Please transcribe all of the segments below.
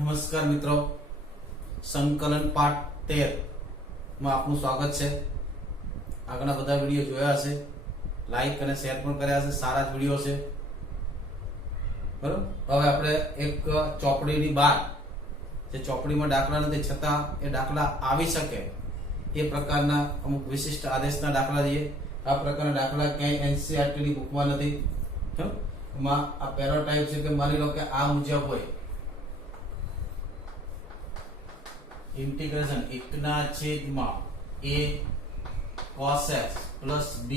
નમસ્કાર મિત્રો, સંકલન પાઠ 13 માં આપનું સ્વાગત છે। આગળના બધા વિડીયો જોયા હશે, લાઈક અને શેર પણ કર્યા હશે, સારા જ વિડીયો છે બરોબર। હવે આપણે એક ચોપડીની બહાર જે ચોપડીમાં દાખલા નથી છતાં એ દાખલા આવી શકે એ પ્રકારના અમુક વિશિષ્ટ આદેશના દાખલા જોઈએ। આ પ્રકારના દાખલા ક્યાંય એનસીઈઆરટી ની બુકમાં નથી। એમાં આ પેરાટાઇપ છે કે માની લો કે આ મુજબ હોય integration एकना छेदमा a cos x plus b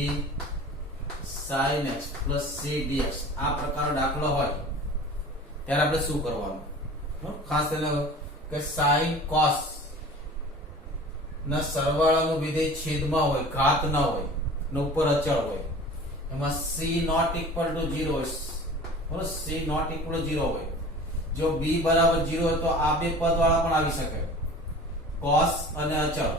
sin x plus c dx આ પ્રકારનો દાખલો હોય ત્યારે આપણે શું કરવાનું? ખાસ કરીને કે sin cos ના સરવાળાનું વિધેય છેદમાં હોય, ઘાત ના હોય ને ઉપર અચળ હોય, એમાં c not equal to 0 હોય બરાબર। c not equal to 0 હોય, જો b બરાબર 0 હોય તો આ બે પદ વાળા પણ આવી શકે, cos અને અચળ।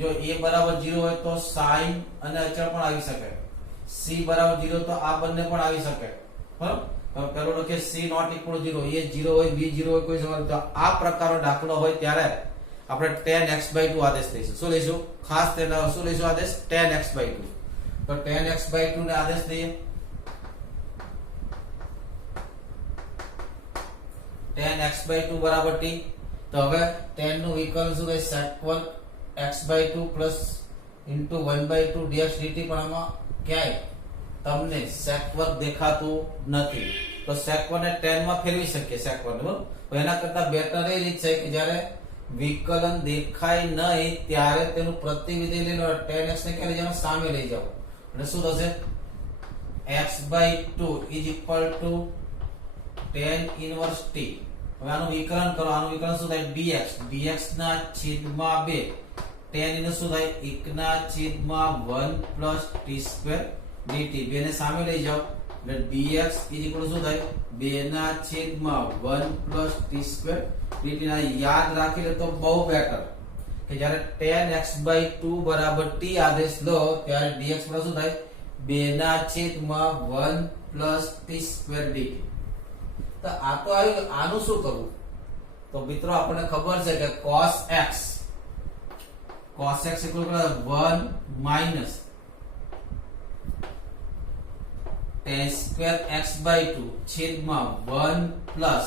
જો a બરાબર 0 હોય તો sin અને અચળ પણ આવી શકે, c બરાબર 0 તો આ બંને પણ આવી શકે બરાબર। તો પેલો લખે c not equal to 0, a 0 હોય b 0 હોય કોઈ સવાલ, તો આ પ્રકારનો દાખલો હોય ત્યારે આપણે tan x/2 આદેશ લઈશું। શું લઈશું? ખાસ તેનો શું લઈશું આદેશ? tan x/2। તો tan x/2 ને આદેશ લઈએ, tan x/2 બરાબર t। તો હવે tan નું વિકલન શું થાય? sec2 x/2 plus into 1/2 dx dt, પણ આમાં ક્યાંય તમને sec2 દેખાતું નથી તો sec1 ને tan માં ફેરવી શકીએ sec1 બરાબર। તો એના કરતા બેટર એ રીત છે કે જ્યારે વિકલન દેખાય નહીં ત્યારે તેનું પ્રતિવિધેય લઈ લો, tan x ને ક્યાં લઈ જવાનું? સામે લઈ જાઓ એટલે શું થશે? x/2 is equal to tan inverse t। હવે આનું વિકલન કરો, આનું વિકલન શું થાય? dx, dx ના છેદમાં 2, tan ઇનવર્સ શું થાય? 1 ના છેદમાં 1 plus t square dt, બે ને સામે લઈ જાઓ એટલે dx is equal શું થાય? 2 ના છેદમાં 1 plus t square dt। ના યાદ રાખી લે તો બહુ બેટર કે જ્યારે tan x/2 બરાબર t આદેશ લો ત્યારે dx બરાબર શું થાય? 2 ના છેદમાં 1 plus t square dt। તો આ તો આવ્યું, આનું શું કરવું? તો મિત્રો આપણને ખબર છે કે cos x equal to 1 minus tan square x/2 છેદમાં 1 plus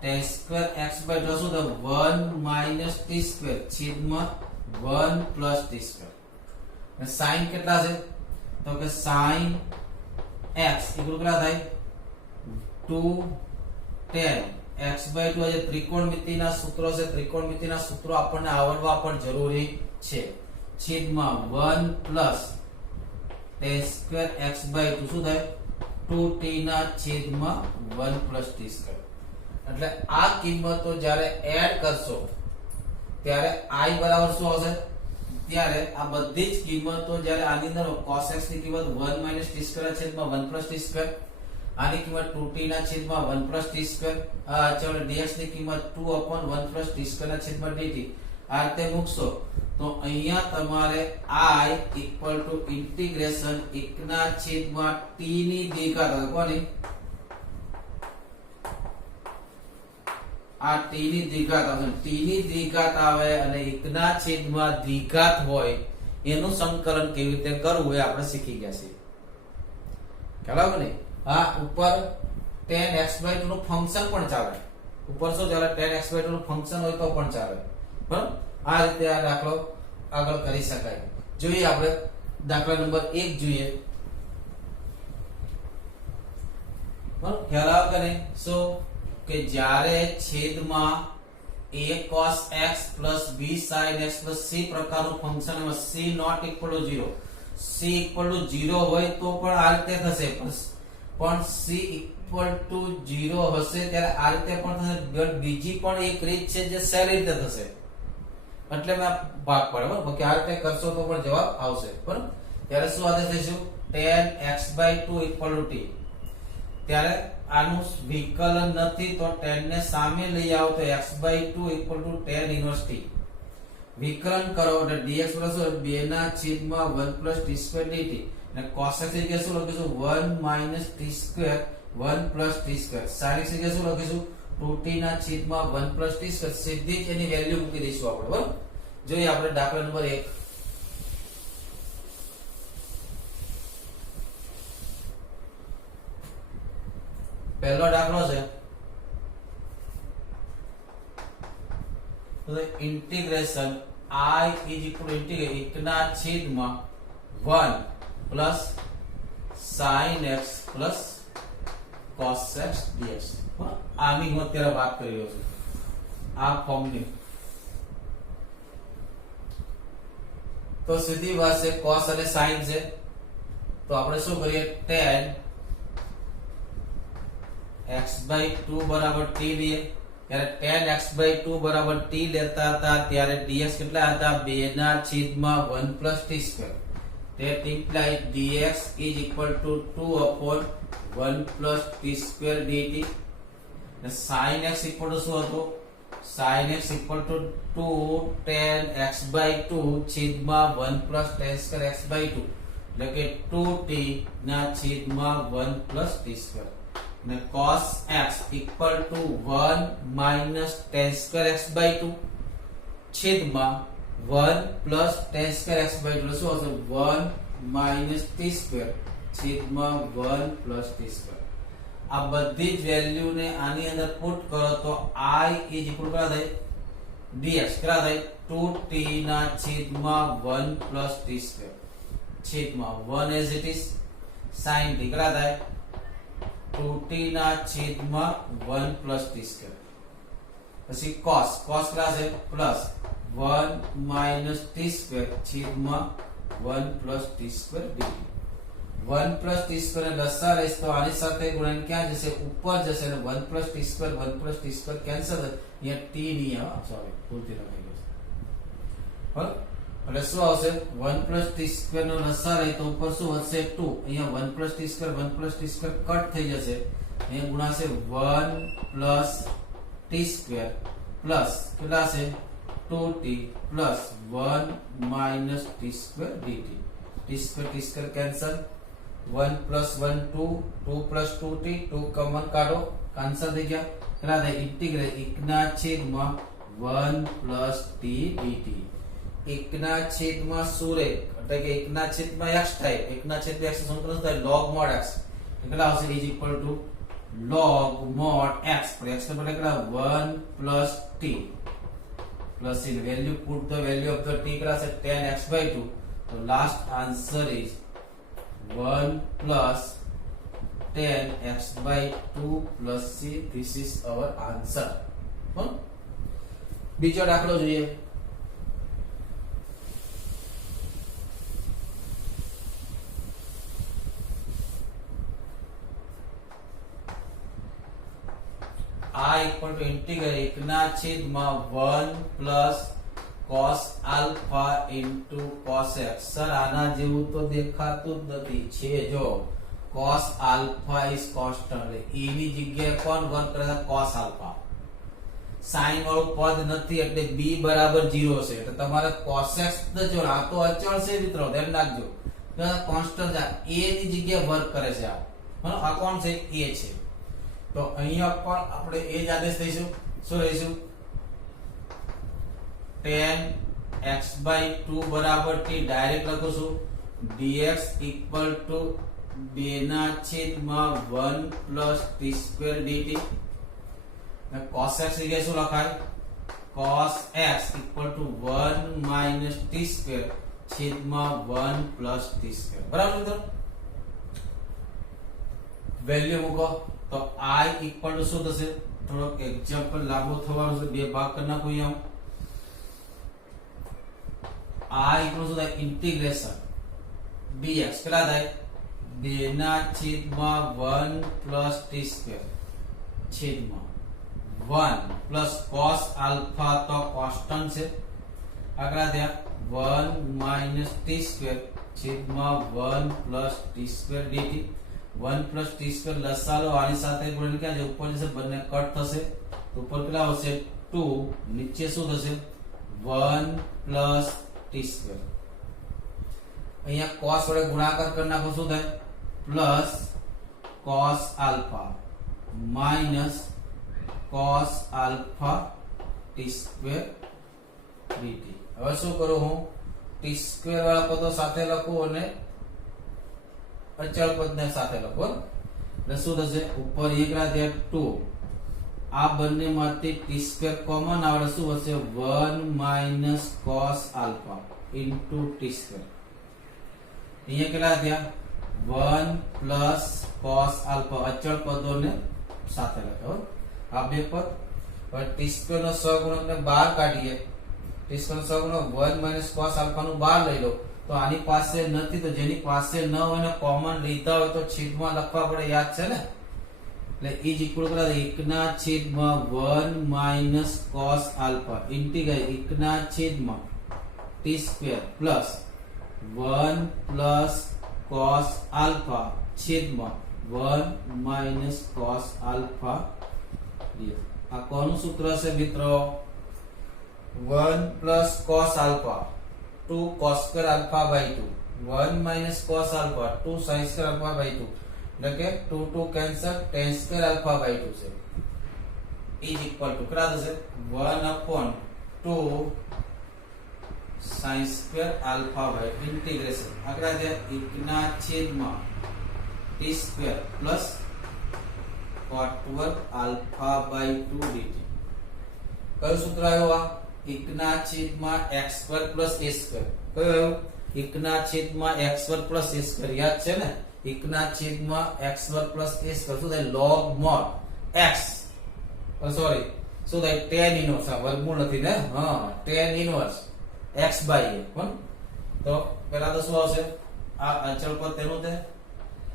tan square x/2 શું થાય? 1 minus t square છેદમાં 1 plus t square। અને sin કેટલા છે? તો કે sin x equal કેટલા થાય? 2 tan x/2। જે ત્રિકોણમિતિના સૂત્રો છે, ત્રિકોણમિતિના સૂત્રો આપણને આવડવા પણ જરૂરી છે, છેદમાં 1 plus tan square x/2 શું થાય? 2t ના છેદમાં 1 plus t square। એટલે આ કિંમતો જ્યારે એડ કરશો ત્યારે i બરાબર શું આવશે? ત્યારે આ બધી જ કિંમતો જ્યારે આની અંદર cos x ની કિંમત 1 minus t square ના છેદમાં 1 plus t square, આની કિંમત 2t ના છેદમાં 1 plus t square, આ અચળ dx ની કિંમત 2 upon 1 plus t square ના છેદમાં dt, આ રીતે મૂકશો તો અહીંયા તમારે i equal to integration 1 ના છેદમાં t ની દ્વિઘાત આવે, કોની? આ t ની દ્વિઘાત આવે, t ની દ્વિઘાત આવે અને 1 ના છેદમાં દ્વિઘાત હોય એનું સંકલન કેવી રીતે કરવું એ આપણે શીખી ગયા છીએ, ખ્યાલ આવે ને? આ ઉપર tan x/2 નું ફંક્શન પણ ચાલે, ઉપર શું ચાલે? tan x/2 નું ફંક્શન હોય તો પણ ચાલે બરાબર। આ રીતે આ દાખલો આગળ કરી શકાય। જોઈએ આપણે દાખલા નંબર 1 જોઈએ બરાબર, ખ્યાલ આવે કે નહીં? સો કે જ્યારે છેદમાં a cos x plus b sin x plus c પ્રકારનું ફંક્શન એમાં c not equal to 0, c equal to 0 હોય તો પણ આ રીતે થશે, પણ c equal to 0 હશે ત્યારે આ રીતે પણ થશે। બીજી પણ એક રીત છે જે સહેલી રીતે થશે એટલે મેં ભાગ પાડ્યો બરાબર, કે આ રીતે કરશો તો પણ જવાબ આવશે બરાબર। ત્યારે શું આદેશ લઈશું? tan x/2 equal to t। ત્યારે આનું વિકલન નથી તો tan ને સામે લઈ આવો તો x/2 equal to tan inverse t। વિકલન કરો એટલે dx બરાબર 2 ના છેદમાં 1 plus t square dt, અને cos x શું લખીશું? 1 minus t square 1 plus t square। sin x શું લખીશું? 2t ના છેદમાં 1 પ્લસ t સ્ક્વેર સીધી જ એની વેલ્યુ મૂકી દઈશું આપણે બરાબર. જોઈએ આપણે દાખલા નંબર 1. પહેલો દાખલો છે તો integration I is equal to integral 1 ના છેદમાં 1 plus sin x plus cos x dx. આની હું અત્યારે વાત કરી રહ્યો છું આ ફોર્મની. તો સીધી વાત છે cos અને sin છે તો આપણે શું કરીએ tan x/2 બરાબર t લઈએ. ત્યારે tan x/2 બરાબર t લેતા હતા ત્યારે dx કેટલા હતા 2 ના છેદમાં 1 plus t square. that implies dx is equal to 2 upon 1 plus t square dt. sin x equal to શું હતું sin x equal to 2 tan x/2 છેદમાં 1 plus tan square x/2 એટલે કે 2t ના છેદમાં 1 plus t square. અને cos x equal to 1 minus tan square x/2 છેદમાં 1 plus tan square x/2 એટલે શું હશે 1 minus t square છેદમાં 1 plus t square. આ બધી જ વેલ્યુ ને આની અંદર પુટ કરો તો I is equal to થાય dx કેટલા થાય 2t ના છેદમાં 1 plus t square છેદમાં 1 as it is sin t કેટલા થાય 2t ના છેદમાં 1 plus t square. પછી cos કેટલા છે પ્લસ 1 minus t square છેદમાં 1 plus t square dt. 1 plus t square લસા લઈશ તો આની સાથે ગુણન ક્યાં જશે ઉપર જશે અને 1 plus t square કેન્સલ થશે. અહીંયા t નહીં આવે સોરી ભૂલથી લખાઈ ગયું છે બરાબર. એટલે શું આવશે 1 plus t square નો લસા લઈ તો ઉપર શું વધશે 2. અહીંયા 1 plus t square કટ થઈ જશે. અહીંયા ગુણાશે 1 plus t square પ્લસ કેટલા છે 2t plus 1 minus t square dt. t square cancel 1 plus 1 2 2 plus 2t 2 common કાઢો cancel થઈ ગયા. કેટલા થાય ઇન્ટિગ્રલ 1 ના છેદમાં 1 plus t dt. 1 ના છેદમાં સુરેખ એટલે કે 1 ના છેદમાં x થાય 1 ના છેદમાં x સમીકરણ થાય log mod x કેટલા આવશે is equal to log mod x પર x ને બદલે કેટલા 1 plus t plus in value put the value of the t કેટલા છે tan x/2. so last answer is 1 plus tan x/2 plus c. this is our answer. બીજો દાખલો જોઈએ. I equal to integral 1 ના છેદમાં 1 plus cos alpha into cos x. Sir આના જેવું તો દેખાતું જ નથી છે. જો cos alpha is constant e ની જગ્યાએ કોણ વર્ક કરે છે cos alpha. sin વાળું પદ નથી એટલે b બરાબર 0 છે એટલે તમારે cos x જો આ તો અચળ છે મિત્રો ધ્યાન રાખજો. કોન્સ્ટન્ટ a ની જગ્યાએ વર્ક કરે છે આ કોણ છે a છે. તો અહીંયા પણ આપણે એ જ આદેશ દઈશું. શું લઈશું tan x/2 બરાબર t ડાયરેક્ટ લખું dx equal to 2 ના છેદમાં 1 plus t square dt. cos x ની જગ્યાએ શું લખાય cos x equal to 1 minus t square છેદમાં 1 plus t square. બરાબર મિત્રો વેલ્યુ મૂકો તો I equal to શું થશે થોડો એક્ઝામ્પલ લાંબો થવાનો છે બે ભાગ કરી નાખું. અહીંયા I equal to integration dx કેટલા થાય 2 ના છેદમાં 1 plus t square છેદમાં 1 plus cos alpha તો કોન્સ્ટન્ટ છે આગળ ત્યાં 1 minus t square છેદમાં 1 plus t square dt. 1 plus t square લસાલો આની સાથે ગુણન ક્યાં છે ઉપર જશે બંને કટ થશે તો ઉપર કેટલા આવશે 2 નીચે શું થશે 1 plus t square. અહીંયા cos વડે ગુણાકાર કરી નાખો શું થાય plus cos alpha minus cos alpha t square dt. હવે શું કરું હું t square વાળા પદો સાથે લખું અને અચળ પદને સાથે લખું. એટલે શું થશે ઉપર 1 રાધ્યા 2 આ બંનેમાંથી t square કોમન આવે શું હશે 1 cos alpha into t square. અહીંયા કેટલા થયા 1 cos alpha અચળ પદોને સાથે લખો. આ બે પદ પર t square નો સહગુણકને બહાર કાઢીએ. t square નો સહગુણક 1 cos alpha નું બહાર લઈ લો તો આની પાસે નથી તો જેની પાસે ન હોય ને કોમન લીધા હોય તો છેદમાં લખવા પડે યાદ છે ને. એટલે ઈ જ ઇક્વલ કરા 1 ના છેદમાં 1 cos alpha ઇન્ટિગ્રલ 1 ના છેદમાં t square plus 1 cos alpha છેદમાં 1 cos alpha ds. આ કોનું સૂત્ર છે મિત્રો 1 cos alpha 2 cos square alpha by 2 1 cos alpha 2 sin square alpha by 2 એટલે કે 2 cancel tan square alpha by 2 છે is equal to કેટલા થશે 1/2 sin square alpha by integration આગળ છે 1 ના છેદમાં t square plus cot square alpha by 2 dt. કયું સૂત્ર આવ્યું આ 1 ના છેદમાં x square plus a square. કયું આવ્યું 1 ના છેદમાં x square plus a square યાદ છે ને 1 ના છેદમાં x square plus a square શું થાય log mod x સોરી શું થાય tan inverse આ વર્ગમૂળ નથી ને હા tan inverse x by a પણ તો પહેલા તો શું આવશે આ અચળ પદ તેનું છે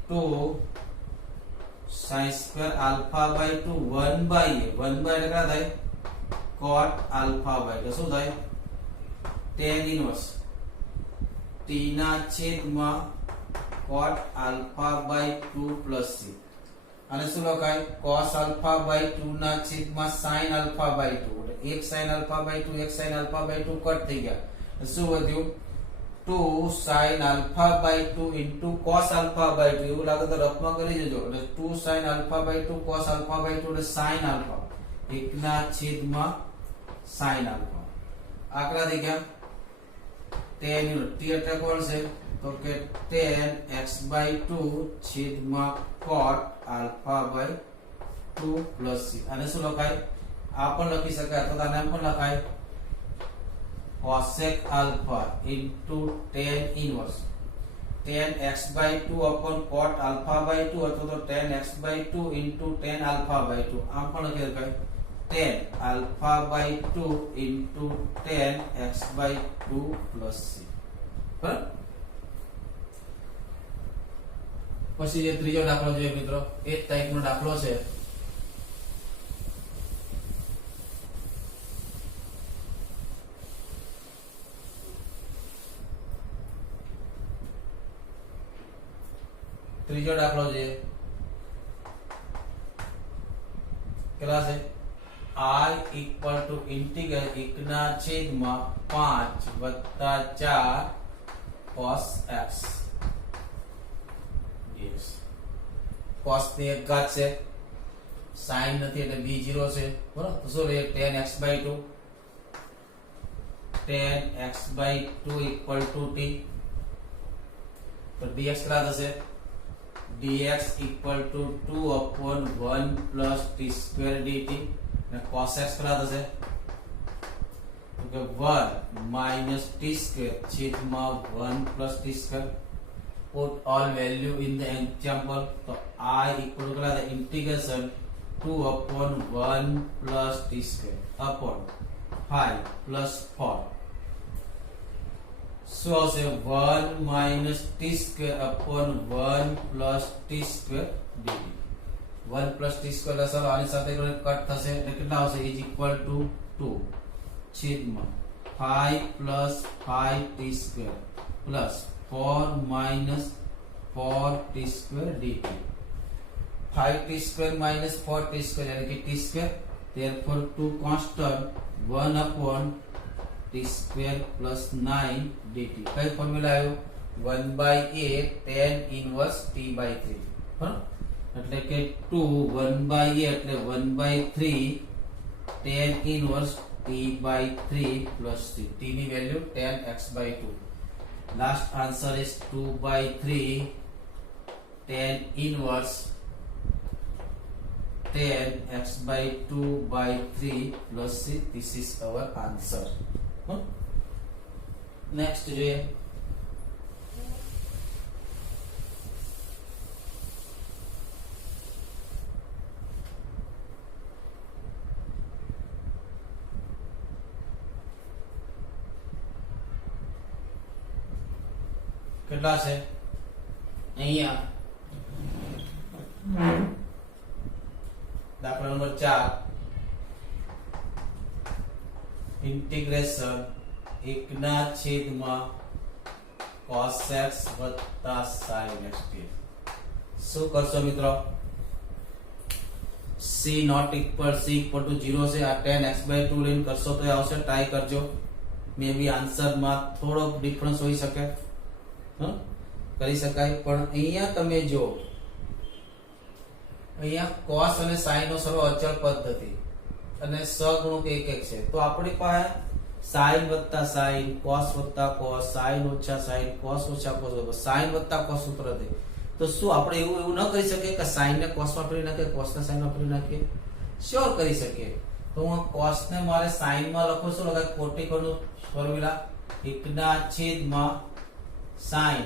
2 sin square alpha by 2 1 by a 1 by એટલે થાય cot alpha by તો શું થાય tan inverse t ના છેદમાં cot alpha by 2 plus c અને શું લખાય cos alpha by 2 ના છેદમાં sin alpha by 2 એટલે એક sin alpha by 2 એક sin alpha by 2 કટ થઈ ગયા શું વધ્યું 2 sin alpha by 2 into cos alpha by 2 એવું લાગે તો રફમાં કરી દેજો એટલે 2 sin alpha by 2 cos alpha by 2 એટલે sin alpha એક ના છેદમાં sin alpha આકડા થઈ ગયા tan t એટલે કોણ છે તો કે tan x by 2 છેદમાં cot alpha by 2 plus c અને શું લખાય આ પણ લખી શકાય તો આને પણ લખાય cosec alpha into tan inverse tan x by 2 upon cot alpha by 2 અથવા તો tan x by 2 into tan alpha by 2 આમ પણ લખી શકાય tan alpha by 2 into tan x by 2 plus c. બરાબર પછી જે ત્રીજો દાખલો જોઈએ મિત્રો એ જ ટાઈપનો દાખલો છે ત્રીજો દાખલો છે કેટલા છે I equal to integral 1 ના છેદમાં 5 વત્તા 4 cos x dx. cos ની એક ઘાત છે sin નથી એટલે b0 છે બરાબર તો શું લે tan x by 2 tan x by 2 equal to t તો dx કેટલા થશે dx equal to 2 upon 1 plus t square dt અને cos x કેટલા થશે તો કે 1 minus t square છેદમાં 1 plus t square. put all value in the example તો I equal to integration 2 upon 1 plus t square upon 5 plus 4 so આવશે 1 minus t square upon 1 plus t square dt 1 plus t square એટલે આની સાથે cut થશે એટલે કેટલા આવશે is equal to 2 છેદમાં 5 plus 5t square plus 4 minus 4t square dt 5t square minus 4t square यानी कि t square therefore 2 constant 1 upon t square plus 9 dt કઈ ફોર્મ્યુલા આવ્યો 1 by a tan inverse t by 3 બરાબર એટલે કે 2 1 by a એટલે 1 by 3 tan inverse t/3 plus 3. t ની value tan x/2. Last answer is 2/3 tan inverse tan x/2/3 plus 3. This is our answer. Next જોઈએ કેટલા છે અહીંયા દાખલા number 4 integration 1/, cos x sin x dx. શું કરશો મિત્રો? c not equal to 0 છે. આ tan x/2 લઈને કરશો તો આવશે. ટ્રાય કરજો, મે બી આન્સર માં થોડો ડિફરન્સ હોઈ શકે, કરી શકાય. પણ અહીંયા તમે જો, અહીંયા cos અને sin નો સરળ અચળ પદ્ધતિ અને સહગુણક એક છે. તો આપણી પાસે sin વત્તા sin, cos વત્તા cos, sin ઓછા sin, cos ઓછા cos, sin વત્તા cos સૂત્ર છે. તો શું આપણે એવું ન કરી શકીએ કે sin ને cos માં ફેરવી નાખીએ, cos ને sin માં ફેરવી નાખીએ? શ્યોર કરી શકીએ. તો હું cos ને મારે sin માં લખું છું, લગાય કોટિકોણ નું formula 1/, sin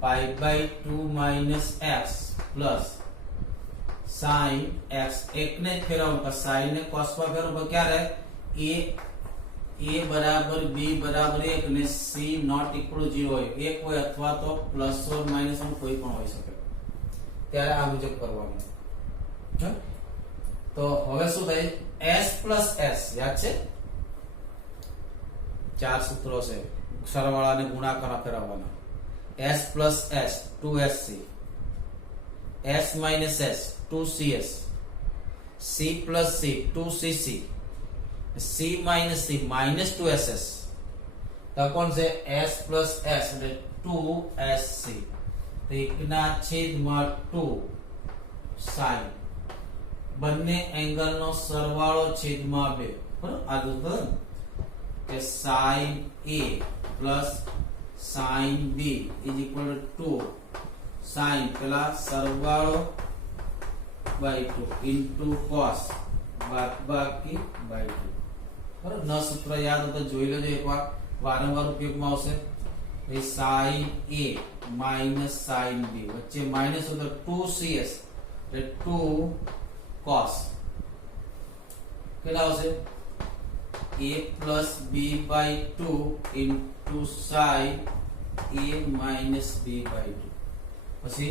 pi/2 x plus sin x. એક ને ફેરવવું તો sin ને cos માં ફેરવવું ક્યારે? a બરાબર b બરાબર 1 ને c નોટ ઇક્વલ 0 હોય, 1 હોય અથવા તો પ્લસ ઓર માઈનસ કોઈ પણ હોઈ શકે, ત્યારે આ મુજબ કરવાનું. તો હવે શું થાય? s plus s યાદ છે? ચાર સૂત્રો છે, સરવાળા અને ગુણાકાર ફેરવવાના. s plus s 2sc, s minus s 2cs, c plus c 2cc, c minus c minus 2ss. તો કોણ છે? s plus s એટલે 2sc. તો 1/2 sin, બંને એંગલ નો સરવાળો છેદમાં 2. બરાબર? આ દૂર કે sin a plus sin b is equal to 2 sin પેલા સરવાળો by 2 into cos બાદબાકી by 2. બરાબર? ન સૂત્ર યાદ હોય તો જોઈ લેજો એકવાર, વારંવાર ઉપયોગમાં આવશે. એ sin a minus sin b વચ્ચે માઈનસ હોય તો 2cs એટલે 2 cos કેટલા આવશે? a plus b by 2 into sin a minus b by 2. પછી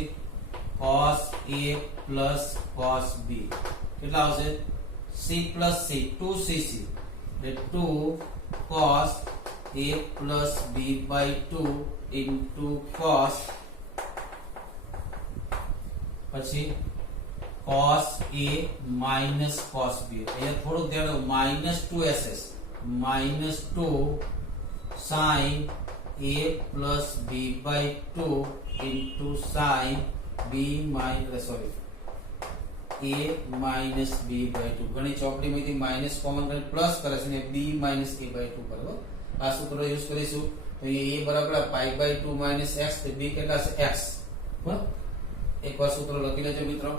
cos a plus cos b કેટલા આવશે? c plus c 2cc એટલે 2 cos a plus b by 2 into cos, પછી cos a minus cos b. અહીંયા થોડુંક ધ્યાન, minus 2ss minus 2 sin a plus b by 2 into sin b minus a minus b by 2. ઘણી ચોપડીમાંથી minus common કરીને plus કરે છે ને b minus a by 2. બરાબર? આ સૂત્ર યુઝ કરીશું. તો એ બરાબર pi/2 minus x, તો b કેટલા છે? x. બરાબર? એકવાર સૂત્ર લખી લેજો મિત્રો.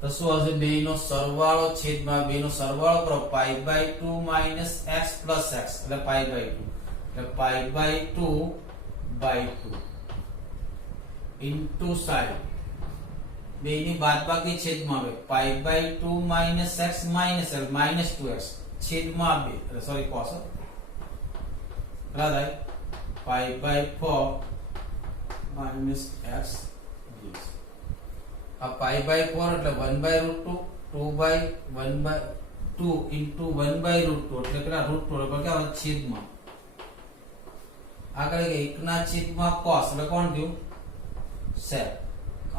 તો શું હશે? બે નો સરવાળો છેદમાં 2 નો સરવાળો કરો, pi/2 minus x plus x એટલે pi/2 એટલે pi/2 by 2 into sin, બે ની બાદબાકી છેદમાં 2 pi/2 minus x minus l minus 2x છેદમાં 2 એટલે સોરી cos કેટલા થાય? pi/4 minus x dx. આ pi/4 એટલે 1/√2 2/1/2 into 1/√2 એટલે કેટલા? √2 એટલે કેવા? છેદમાં. આગળ 1/cos એટલે કોણ થયું? sec.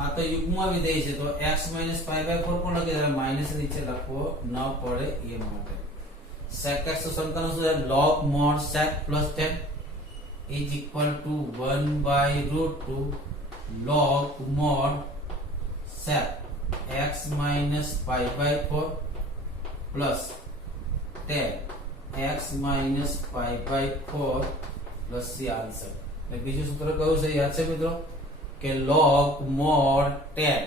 આ તો યુગ્મ વિધેય છે તો x pi/4 કોણ લખી દે? માઈનસ નીચે લખવો ન પડે એ માટે. sec x નું સમીકરણ શું છે? log mod sec plus tan is equal to 1/√2 log mod sec x minus pi by 4 plus tan x minus pi by 4 plus c answer. એટલે બીજું સૂત્ર કયું છે યાદ છે મિત્રો કે log mod tan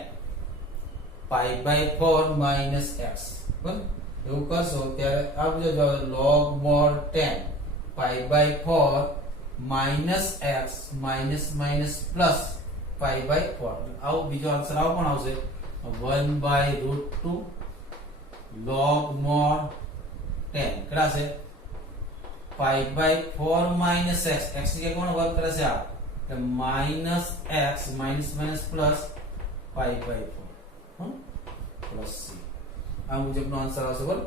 pi by 4 minus x. બરાબર એવું કરશો ત્યારે આવજો log mod tan pi by 4 minus x minus minus plus pi by 4. આવો બીજો આન્સર આવો પણ આવશે 1 by root 2 log mod tan કેટલા છે pi by 4 minus x. x ની જગ્યાએ કોણ વર્ગ કરે છે આ એટલે minus x minus minus plus pi by 4 plus c. આ મુજબનો આન્સર આવશે. બરાબર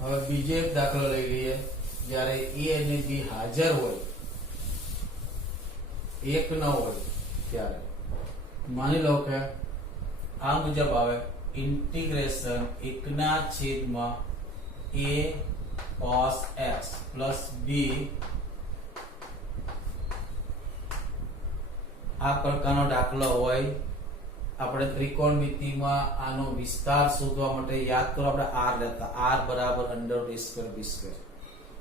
હવે બીજો એક દાખલો લઈ લઈએ જ્યારે a અને b હાજર હોય એક ન હોય ત્યારે માની લો કે આ મુજબ આવે ઇન્ટિગ્રેશન 1 ના છેદમાં a cos x plus b. આ પ્રકારનો દાખલો હોય આપણે ત્રિકોણમિતિમાં આનો વિસ્તાર શોધવા માટે યાદ કરો આપણે r લેતા r બરાબર √a² b².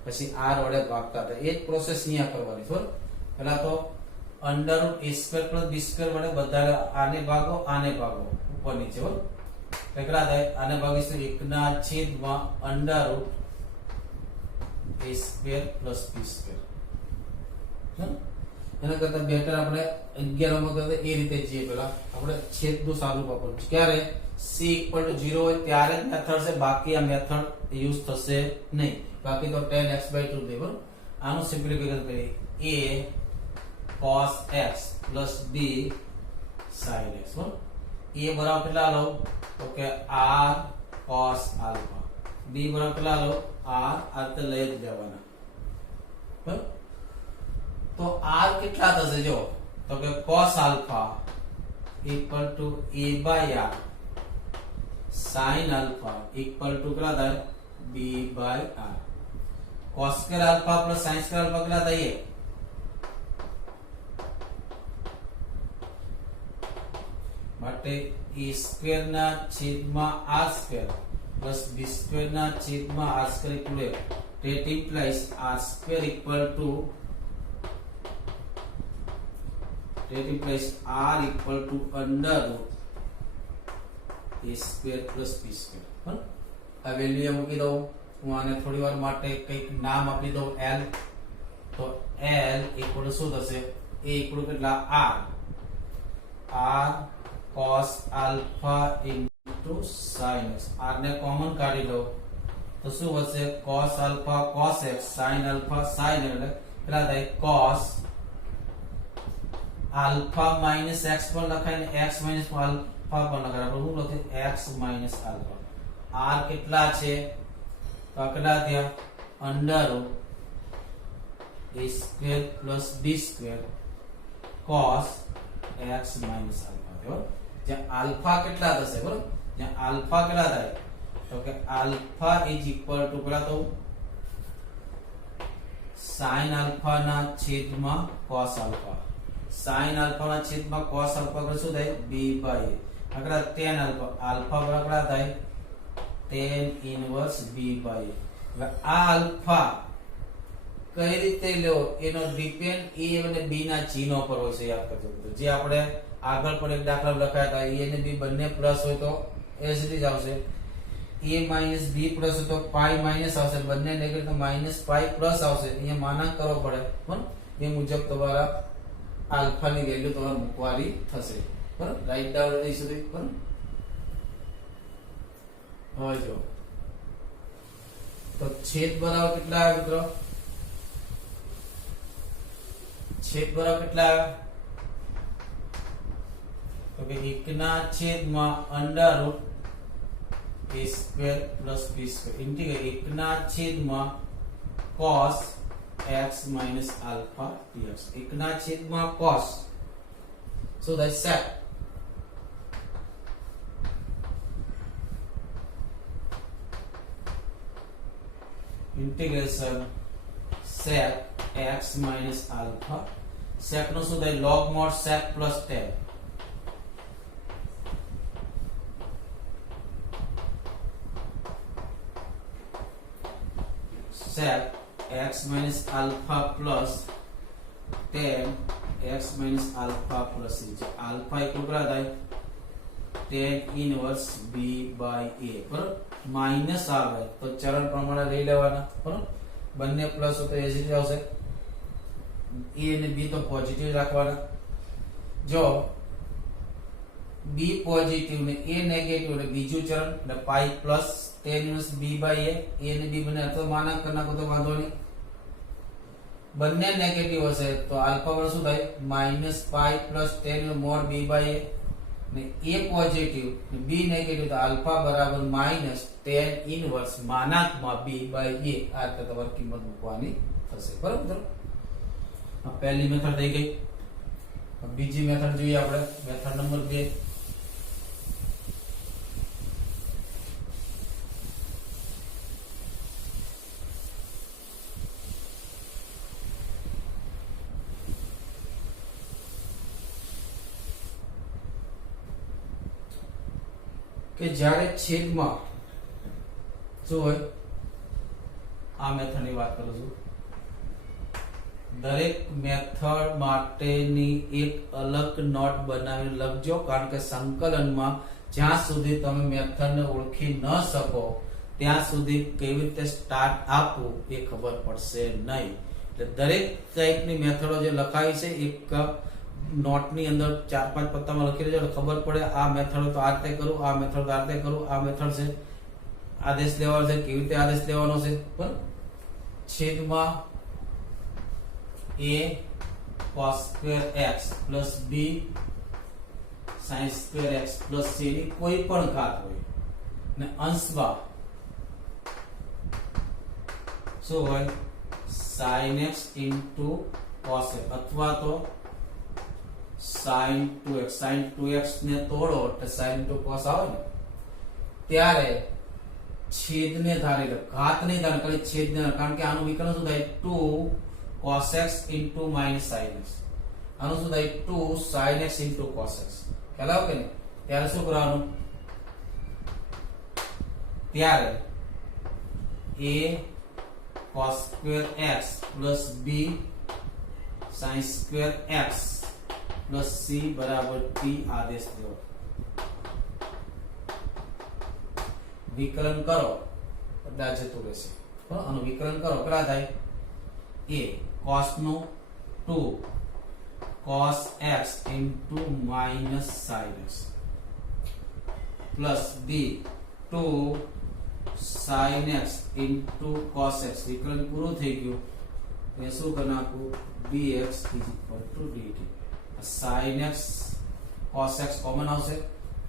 પછી r વડે ભાગતા હતા. એ જ પ્રોસેસ અહીંયા કરવાની. બરાબર પહેલા તો √a² b² વડે બધા આને ભાગો ઉપર નીચે. બરાબર કેટલા થાય આને ભાગીશું 1 ના છેદમાં √a² b². એના કરતા બેટર આપણે 11 માં કરતા એ રીતે જઈએ. પેલા આપણે છેદનું સાદું વાપરવું ક્યારે c = 0 હોય ત્યારે જ મેથડ છે, બાકી આ મેથડ યુઝ થશે નહીં. બાકી તો tan x/2 દે. બરાબર આનું સિમ્પ્લિફિકેશન કરીએ a cos x plus b sin x. બરાબર a બરાબર કેટલા લો તો કે r cos alpha, b બરાબર કેટલા લો r તો લઈ જ લેવાના. બરાબર તો r કેટલા થશે જો તો કે cos alpha equal to a by r, sin alpha equal to કેટલા થાય b by r. cos square alpha plus sin square alpha કેટલા થાય માટે a square ના છેદમાં r square plus b square ના છેદમાં r square equal to that implies r square equal to r equal to √a² plus b². આ value મૂકી દઉં હું આને થોડી વાર માટે કંઈક નામ આપી દઉં l. તો l equal to શું થશે a equal to કેટલા r cos alpha into sin x. r ને કોમન કાઢી લો તો શું વધશે cos alpha cos x sin alpha sin x એટલે કેટલા થાય cos alpha minus x પણ લખાય ને x minus alpha પણ લખાય. આપણે શું લખીએ x minus alpha. r કેટલા છે તો કેટલા થયા √a² plus b² cos x minus alpha. બરાબર જ્યાં alpha કેટલા થશે બરાબર જ્યાં alpha કેટલા થાય તો કે alpha is equal to કેટલા તો sin alpha ના છેદમાં cos alpha. sin alpha ના છેદમાં cos alpha એટલે શું થાય b by a. આગળ tan alpha alpha બરાબર થાય tan inverse b by a. હવે આ alpha કઈ રીતે લેવો એનો ડિપેન્ડ a અને b ના ચિહ્નો પર હોય છે. યાદ કરજો જે આપણે આગળ પણ એક દાખલા લખાયા હતા a અને b બંને પ્લસ હોય તો એજ રીતે આવશે. a minus b પ્લસ હોય તો pi માઈનસ આવશે, બંને નેગેટિવ તો માઈનસ pi પ્લસ આવશે. અહીંયા માનાંક કરવો પડે બરાબર એ મુજબ તમારા આલ્ફા ની વેલ્યુ તમારે મૂકવાની થશે. બરાબર રાઈટ ડાઉન દઈ સુધી. બરાબર હવે જો તો છેદ બરાબર કેટલા આવે મિત્રો છેદ બરાબર કેટલા આવે તો કે 1 ના છેદમાં √a² plus b² ઇન્ટિગ્રેટ 1 ના છેદમાં cos x minus alpha dx. 1 ના છેદમાં cos so that sec integration sec x minus alpha sec નું શું થાય log mod sec plus tan sec x minus alpha plus tan x minus alpha plus c alpha equal થાય tan inverse b by a બરાબર minus આવે તો ચરણ પ્રમાણે લઈ લેવાના બરાબર બંને પ્લસ હોય તો એ જ રીતે આવશે a અને b તો પોઝિટિવ રાખવાના જો b પોઝિટિવ ને a નેગેટિવ એટલે બીજું ચરણ એટલે પાઈ plus tan inverse b by a અને b બંને અથવા માના કરી નાખો તો વાંધો નહીં બંને નેગેટિવ હશે તો આલ્ફા પર શું થાય minus pi plus tan mod b by a ને a પોઝિટિવ ને b નેગેટિવ તો આલ્ફા બરાબર માઈનસ tan ઇનવર્સ માનાંકમાં b by a આ રીતે તમારે કિંમત મૂકવાની થશે બરાબર આ પહેલી મેથડ થઈ ગઈ બીજી મેથડ જોઈએ આપણે મેથડ નંબર 2 કે જ્યારે છેદમાં શું હોય આ મેથડની વાત કરું છું દરેક મેથડ માટેની એક અલગ નોટ બનાવીને લખજો કારણ કે સંકલનમાં જ્યાં સુધી તમે મેથડને ઓળખી ન શકો ત્યાં સુધી કેવી રીતે સ્ટાર્ટ આપવું એ ખબર પડશે નહીં એટલે દરેક ટાઈપની મેથડો જે લખાઈ છે એક નોટની અંદર 4-5 પત્તામાં લખી લેજો એટલે ખબર પડે આ મેથડ તો આ રીતે કરું આ મેથડ તો આ રીતે કરું આ મેથડ છે આદેશ લેવાનો છે કેવી રીતે આદેશ લેવાનો છે બરાબર છેદમાં a cos square x plus b sin square x plus c ની કોઈ પણ ઘાત હોય ને અંશમાં શું હોય sin x into cos x અથવા તો sin 2x ને તોડો એટલે sin into cos આવે ને ત્યારે છેદને ધારી લો ઘાત નહીં ધારણ કરી છેદને કારણ કે આનું વિકલન શું થાય 2 cos x into minus sin x આનું શું થાય 2 sin x into cos x ખ્યાલ આવે કે નહીં ત્યારે શું કરવાનું ત્યારે a cos square x plus b sin square x plus c बराबर t आदेश दो विकलन करो બધા જતું રહેશે બરાબર આનું વિકલન કરો કેટલા થાય a cos no 2 cos x into minus sin x plus b 2 sin x into cos x વિકલન પૂરું થઈ ગયું એ શું કરી નાખું dx dt sin x cos x common આવશે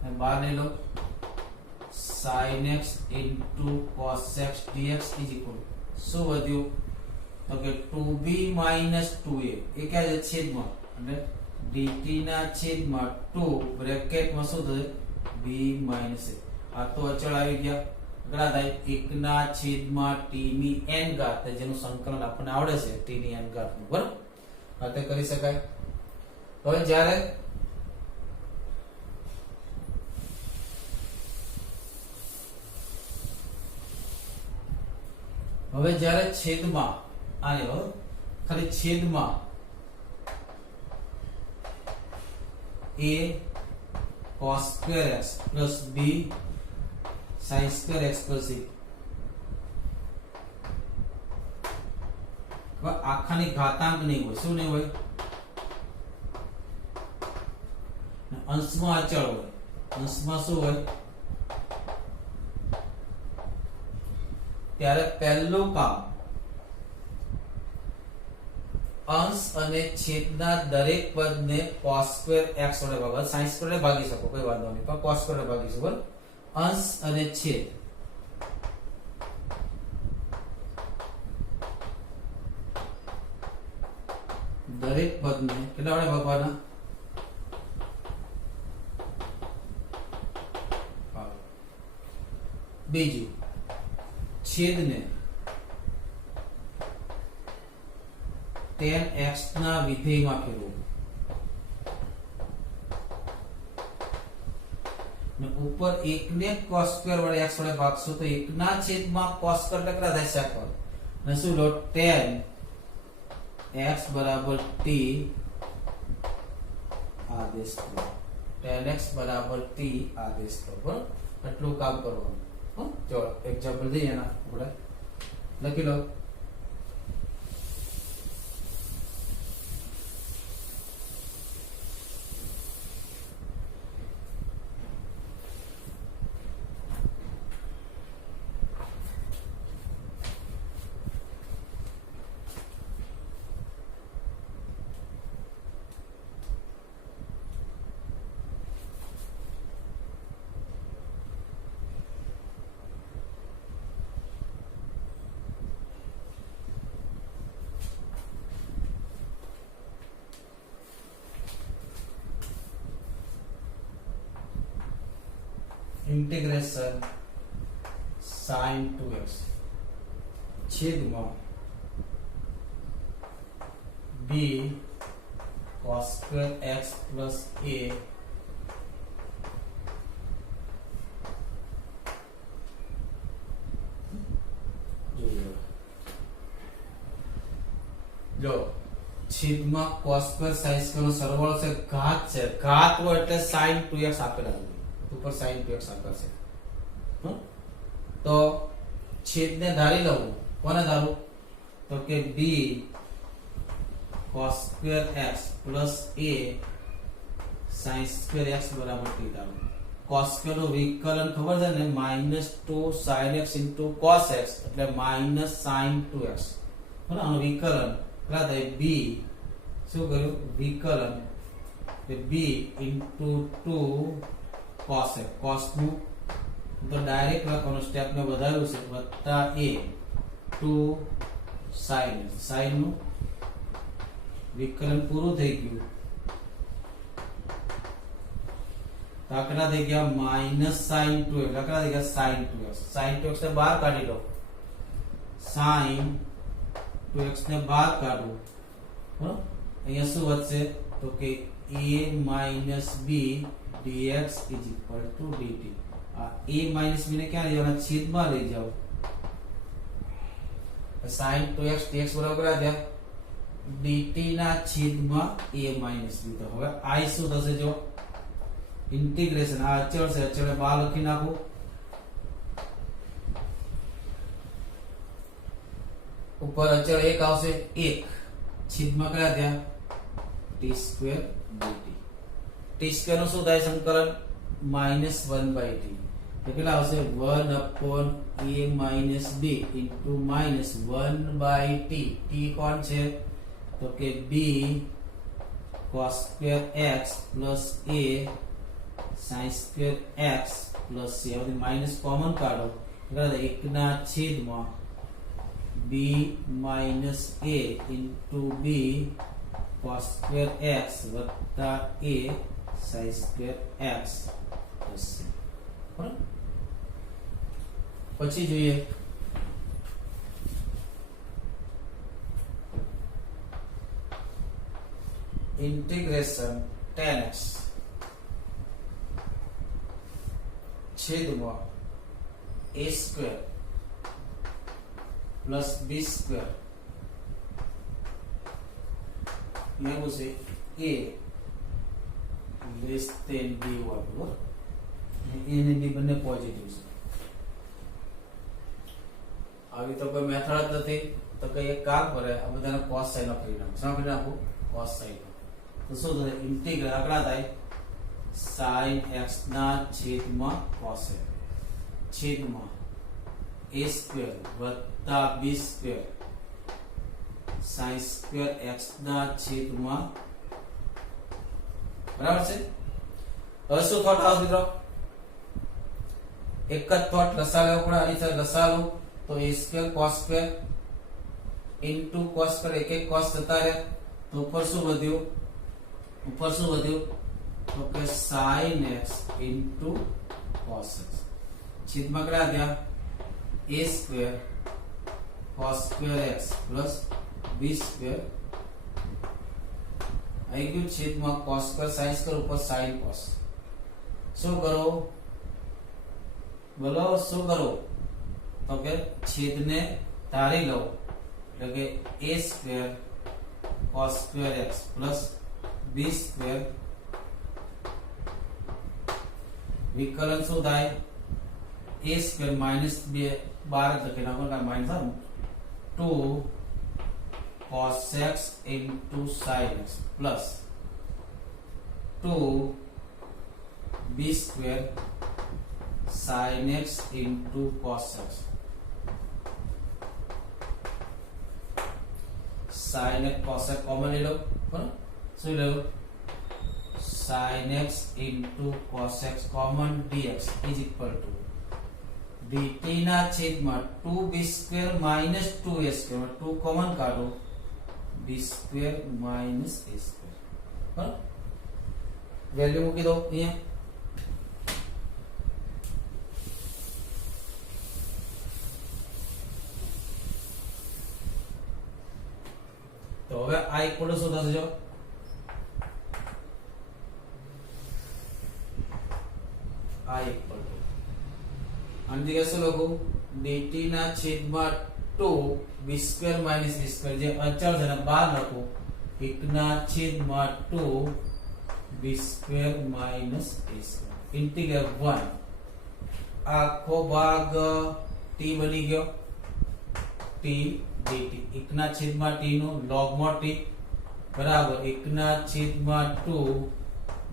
અને બહાર લઈ લો sin x into cos x dx શું વધ્યું તો કે 2b 2a એ ક્યાં છે છેદમાં એટલે dt ના છેદમાં 2 બ્રેકેટમાં શું થશે b a આ તો અચળ આવી ગયા કેટલા થાય 1 ના છેદમાં t ની n ઘાત જેનું સંકલન આપણને આવડે છે t ની n ઘાત નું બરાબર આ તે કરી શકાય હવે જ્યારે છેદમાં આને ખાલી છેદમાં a cos square x plus b sin square x plus c આખાની ઘાતાંક નહીં હોય શું નહીં હોય અંશમાં અચળ હોય અંશમાં શું હોય ત્યારે પહેલું કામ અંશ અને છેદના દરેક પદને cos square x વડે ભાગો sin square વડે ભાગી શકો કોઈ વાંધો નહીં પણ cos square વડે ભાગીશું બરાબર અંશ અને છેદ દરેક પદને કેટલા વડે ભાગવાના બીજું છેદને tan x ના વિધેયમાં ફેરવો ને ઉપર 1 ને cos સ્ક્વેર વડે x વડે ભાગશો તો 1 ના છેદમાં cos સ્ક્વેર ટકરા થાય સેકન્ડ ને શું લો tan x બરાબર t આદેશ કરો tan x બરાબર t આદેશ કરો બરાબર આટલું કામ કરવાનું જો એક્ઝામ્પલ દઈએ ના આપણે લખી લો इंटीग्रेशन sin 2x छेदમાં b cos square x plus a जो छेदમાં cos square sin square નો સરવાળો છે ઘાત હોય એટલે sin 2x આપેલા છે ऊपर sin 2x આપેલ છે તો છેદને ધારી લઉં કોને ધારું તો કે b cos square x plus a sin square x બરાબર t ધારું cos square નું વિકલન ખબર છે ને -2 sin x cos x એટલે -sin 2x બરાબર આનું વિકલન કેટલા થાય b શું કર્યું વિકલન કે b 2 cos है cos નું તો ડાયરેક્ટ લખવાનું સ્ટેપ ને વધાર્યું છે વત્તા a 2 sin sin નું વિકલન પૂરું થઈ ગયું તો આકડા થઈ ગયા -sin 2 એટલે આકડા થઈ ગયા sin 2x sin 2x ને બહાર કાઢી લો sin 2x ને બહાર કાઢો બરાબર અહીંયા શું વધશે તો કે a - b dx is equal to dt uh a minus b ने क्या ले जाना छेद में ले जाओ sin 2x dx बराबर आ गया dt ना छेद में a minus b तो હવે i શું થશે જો इंटीग्रेशन आ अचल से अचल बहार લખી નાખો ऊपर अचल 1 આવશે 1 छेद में क्या થયા t square dt t square નું શું થાય સંકલન -1/t તો કેટલા આવશે 1/a - b into -1/t t કોણ છે તો કે b cos square x plus a sin square x plus c હવે માઈનસ કોમન કાઢો એટલે 1 ના છેદમાં b minus a into b cos square x વત્તા a sin square x થશે બરાબર પછી જોઈએ integration tan x छेदમાં a square plus b square લેવું છે a less than b વાળું a ને b બંને પોઝિટિવ છે આવી તો કોઈ મેથડ જ નથી તો કઈ એક કામ કરે આ બધાને cos sin કરી નાખો શું કરી નાખો cos sin તો શું થશે ઇન્ટિગ્રલ આકડા થાય sin x ના છેદમાં cos x છેદમાં a સ્ક્વેર વત્તા b square sin square x ના છેદમાં બરાબર છે હવે શું થોટ આવશે મિત્રો એક જ થોટ લસા લેવો પડે આની સાથે લસા લો તો a square cos square into cos square એક એક cos જતા રહે તો ઉપર શું વધ્યું તો કે sin x into cos x છેદમાં કેટલા થયા a square cos square x plus b square आई गયું છેદમાં cos સ્ક્વેર sin સ્ક્વેર ઉપર sin cos શું કરો બોલો શું કરો તો કે છેદને તારી લો એટલે કે a square cos square x plus b square વિકલન શું થાય a સ્ક્વેર માઈનસ 12 લખી નાખો કે minus 2 cos x into sin x plus 2 b square sin x into cos x sin x cos x common ले लो बराबर શું લો sin x into cos x common dx is equal to dt ના છેદમાં 2b square minus 2a square 2 common કાઢો b square minus a square બરાબર value મૂકી દો અહીંયા તો હવે આ ઇક્વલ શું થશે જો આ ઇક્વલ ટુ આની જગ્યાએ શું લખું dt ના છેદમાં 2 b square minus a square જે અચળ છે ને બહાર લખો 1 ના છેદમાં 2 b square minus a square integral 1 આખો ભાગ t બની ગયો t dt 1 ના છેદમાં t નો log માં t બરાબર 1 ના છેદમાં 2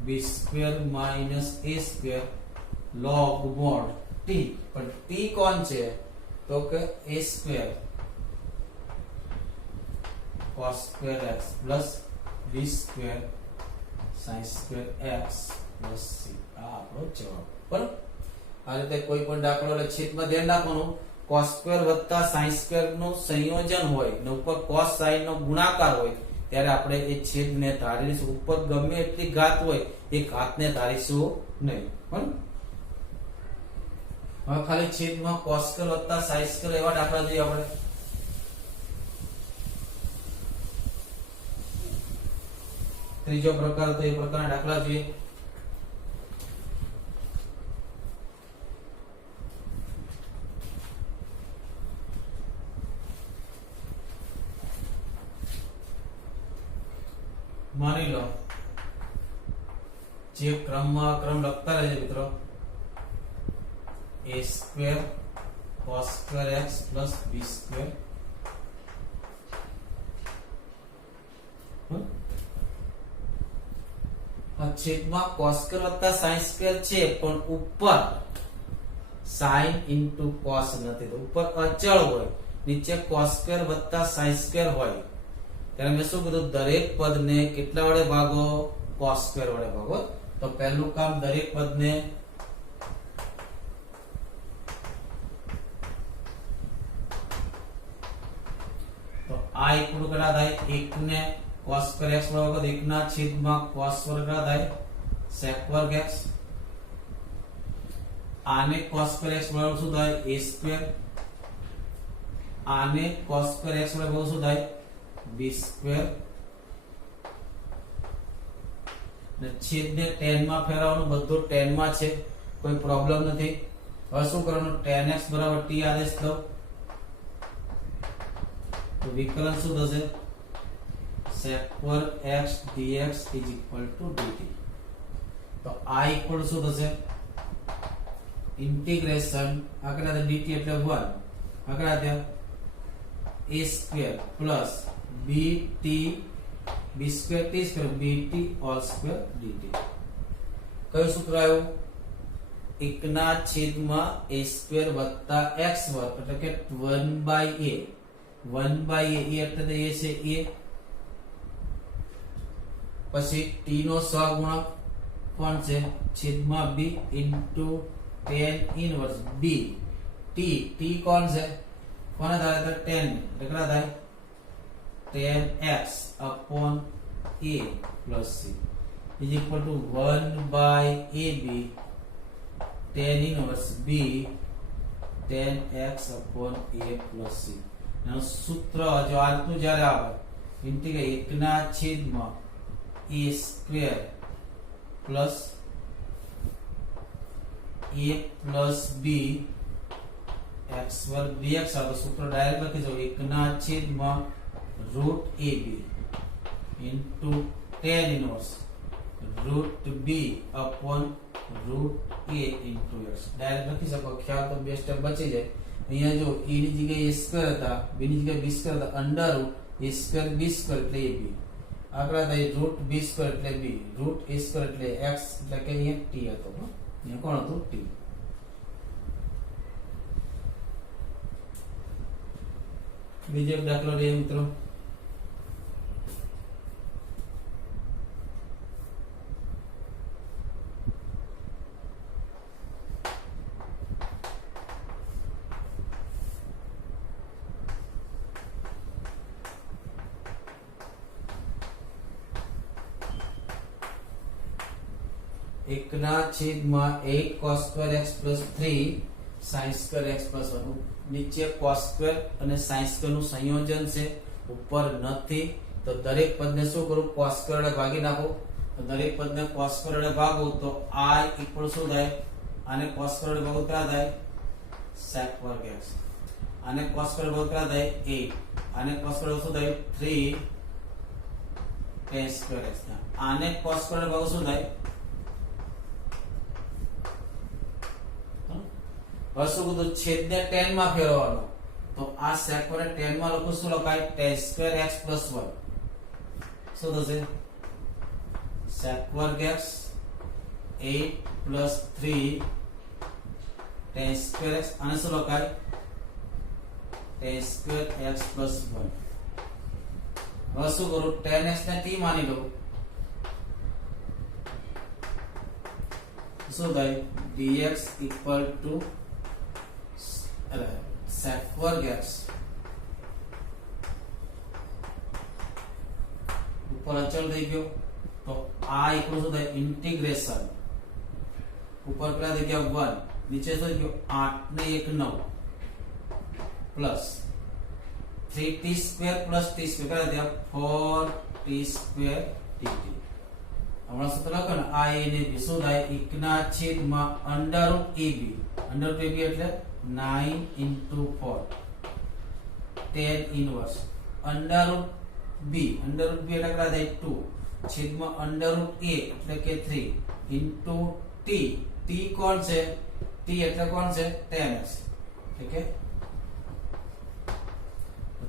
b square minus a square log mod t પણ t કોણ છે તો કે a square cos square x plus b square sin square x plus c આ આપણો જવાબ બરાબર આ રીતે કોઈ પણ દાખલો એટલે છેદમાં ધ્યાન રાખવાનું cos square વત્તા sin square નું સંયોજન હોય ને ઉપર cos sin નો ગુણાકાર હોય ત્યારે આપણે એ છેદને ધારીશું ઉપર ગમે એટલી ઘાત હોય એ ઘાતને ધારીશું નહીં બરાબર હવે ખાલી છેદમાં cos square વત્તા sin square એવા દાખલા જોઈએ આપણે ત્રીજો પ્રકાર તો એ પ્રકારના દાખલા જોઈએ માની લો જે ક્રમમાં ક્રમ લખતા રહેજો મિત્રો a square cos square x plus b square છેદમાં cos square વત્તા sin square છે પણ ઉપર sin into cos નથી તો ઉપર અચળ હોય નીચે cos square વત્તા sin square હોય ત્યારે મેં શું કીધું દરેક પદને કેટલા વડે ભાગો cos square વડે ભાગો તો પહેલું કામ દરેક પદને તો આ ઇક્વલ કેટલા થાય 1 ને cos square x બરાબર 1 ના છેદમાં cos વર્ગ થાય sec વર્ગ x આને cos square x બરાબર શું થાય a square આને cos square x બરાબર શું થાય b square ને છેદને tan માં ફેરવવાનું બધું tan માં છે કોઈ પ્રોબ્લેમ નથી હવે શું કરવાનું tan x બરાબર t આદેશ દો તો વિકલન શું થશે sec વર્ગ x dx is equal to dt તો આ ઇક્વલ શું થશે ઇન્ટિગ્રેશન આગળ આ dt એટલે 1 આગળ આ a square plus bt b square t square bt all square dt કયું સૂત્ર આવ્યું 1 ના છેદમાં a square વત્તા x વર્ગ એટલે કે 1/a 1/a એટલે a છે a પછી t નો સહગુણક કોણ છે છેદમાં b into tan inverse b t t કોણ છે કોને થાય તો tan કેટલા થાય tan x upon a plus c is equal to 1/ab tan inverse b tan x upon a plus c એનું સૂત્ર જો આજનું જ્યારે આવે ઇન્ટિગ્રલ 1 ના છેદમાં A square plus A plus B x वर्ग dx आ तो सूत्र डायरेक्ट लखी दो 1/√ab into tan inverse √b upon √a into x direct લખી શકો ખ્યાલ તો બે સ્ટેપ બચી જાય અહીંયા જો a ની જગ્યાએ a સ્ક્વેર હતા b ની જગ્યાએ b સ્ક્વેર હતા under a square b square એટલે ab આગળ થાય √b સ્ક્વેર એટલે b √a સ્ક્વેર એટલે x એટલે કે અહીંયા t હતો અહીંયા કોણ હતું t બીજો એક દાખલો લઈએ મિત્રો એકના છેદમાં 8 cos square x plus 3 sin square x plus 1 નીચે cos square અને sin square નું સંયોજન છે ઉપર નથી તો દરેક પદને શું કરું cos square વડે ભાગી નાખો તો દરેક પદને cos square વડે ભાગો તો i ઇક્વલ શું થાય આને cos square વડે ભાગો કેટલા થાય sec વર્ગ x આને cos square વડે કેટલા થાય 8 આને cos square વડે શું થાય 3 tan square x આને cos square વડે ભાગો શું થાય શું કીધું છેદને tan માં ફેરવવાનો તો આ sec વડે tan માં લખું શું લખાય tan square x plus 1 શું થશે sec વર્ગ x 8 plus 3 tan square x આને શું લખાય tan square x plus 1 હવે શું કરું tan x ને t માની લો શું થાય dx equal to sec वर्ग x ऊपर अचल થઈ ગયો તો આ ઇક્વલ શું થાય ઇન્ટિગ્રેશન ઉપર પેલા થઈ ગયા 1 નીચે શું થઈ ગયો 8 ને 1 9 પ્લસ 3t² પ્લસ t² કેટલા થયા 4t² dt હમણાં સૂત્ર લખો ને આ a ને b શું થાય 1/√ab √ab એટલે 9 into 4 tan inverse √b એટલે કેટલા થાય 2 છેદમાં √a એટલે કે 3 into t t કોણ છે t એટલે કોણ છે tan x ઠીક છે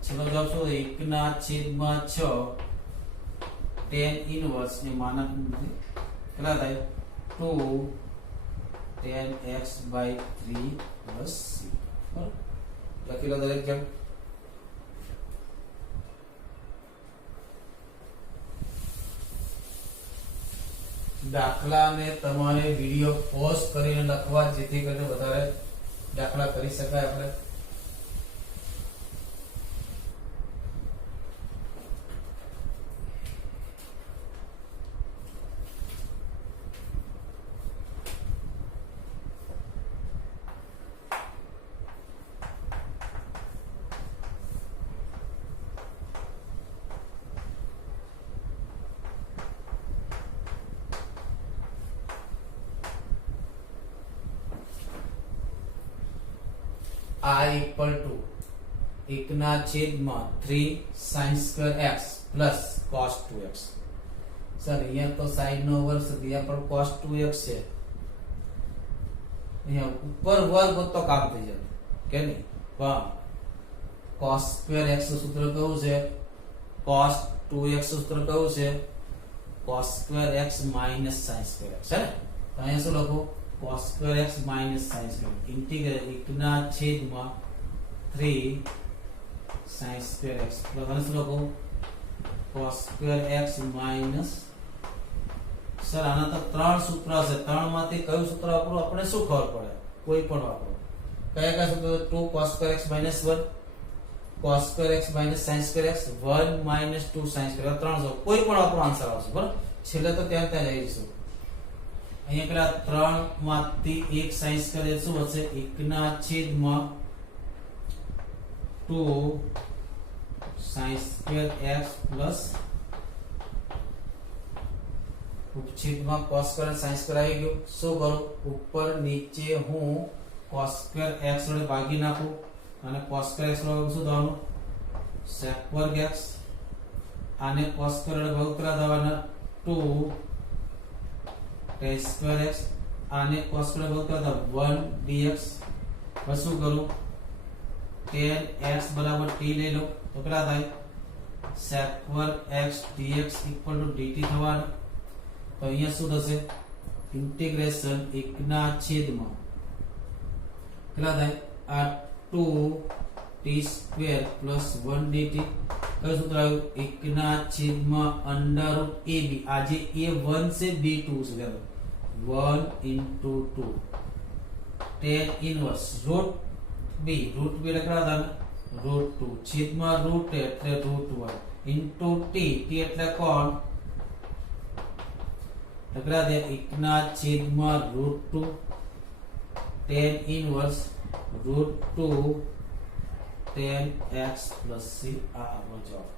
છેલ્લો જવાબ શું છે 1/6 tan inverse એ માનક કેટલા થાય 2 tan x by 3 plus c લખી લો દરેક જણ દાખલાને તમારે વિડિયો પોઝ કરીને લખવા જેથી કરીને વધારે દાખલા કરી શકાય આપણે I equal to 1/3 sin square x plus cos 2x sir અહીંયા તો sin નો વર્ગ છે અહીંયા પર cos 2x છે અહીંયા ઉપર વર્ગ તો કામ થઈ જાય કે નહીં પણ cos square x નું સૂત્ર કયું છે cos 2x સૂત્ર કયું છે cos square x minus sin square x છે ને તો અહીંયા શું લખો cos square x minus sin square integral 1/3 sin square x plus શું લખો cos square x minus sir આના તો ત્રણ સૂત્ર છે ત્રણ માંથી કયું સૂત્ર વાપરો આપણે શું ખબર પડે કોઈ પણ વાપરો કયા કયા સૂત્ર 2 cos square x minus 1 cos square x minus sin square x 1 minus 2 sin square ત્રણ જો કોઈ પણ વાપરો આન્સર આવશે બરાબર છેલ્લે તો ત્યાં ત્યાં લઈ જઈશું અહીંયા પેલા 3 માંથી 1 sin square શું હશે 1/2 sin square x plus છેદમાં cos સ્ક્વેર sin સ્ક્વેર આવી ગયું. શું કરું? ઉપર નીચે હું cos સ્ક્વેર x વડે ભાગી નાખું અને cos સ્ક્વેર x વડે શું થવાનું? sec વર્ગ x. આને cos સ્ક્વેર વડે ભાગ કરા દેવાના 2 tan સ્ક્વેર x. આને cos સ્ક્વેર વડે ભાગ કરા 1 dx. બસ શું કરું? tan x બરાબર t લઈ લો તો કેટલા થાય? sec વર્ગ x dx equal to dt થવાનું. તો અહીંયા શું થશે? ઇન્ટિગ્રેશન 1 ના છેદમાં કેટલા થાય? આ 2t સ્ક્વેર પ્લસ 1 dt. કયું સૂત્ર આવ્યું? 1 ના છેદમાં અંડર રૂટ ab. આ જે a1 છે b2 છે. 1 into 2 tan inverse root b. Root b લખડા હતા રૂટ 2 છેદમાં રૂટ એટલે રૂટ 1 into t. t એટલે કોણ? લખડા દે 1 ના છેદમાં root 2 tan inverse root 2 tan x plus c. આ આપણો જવાબ.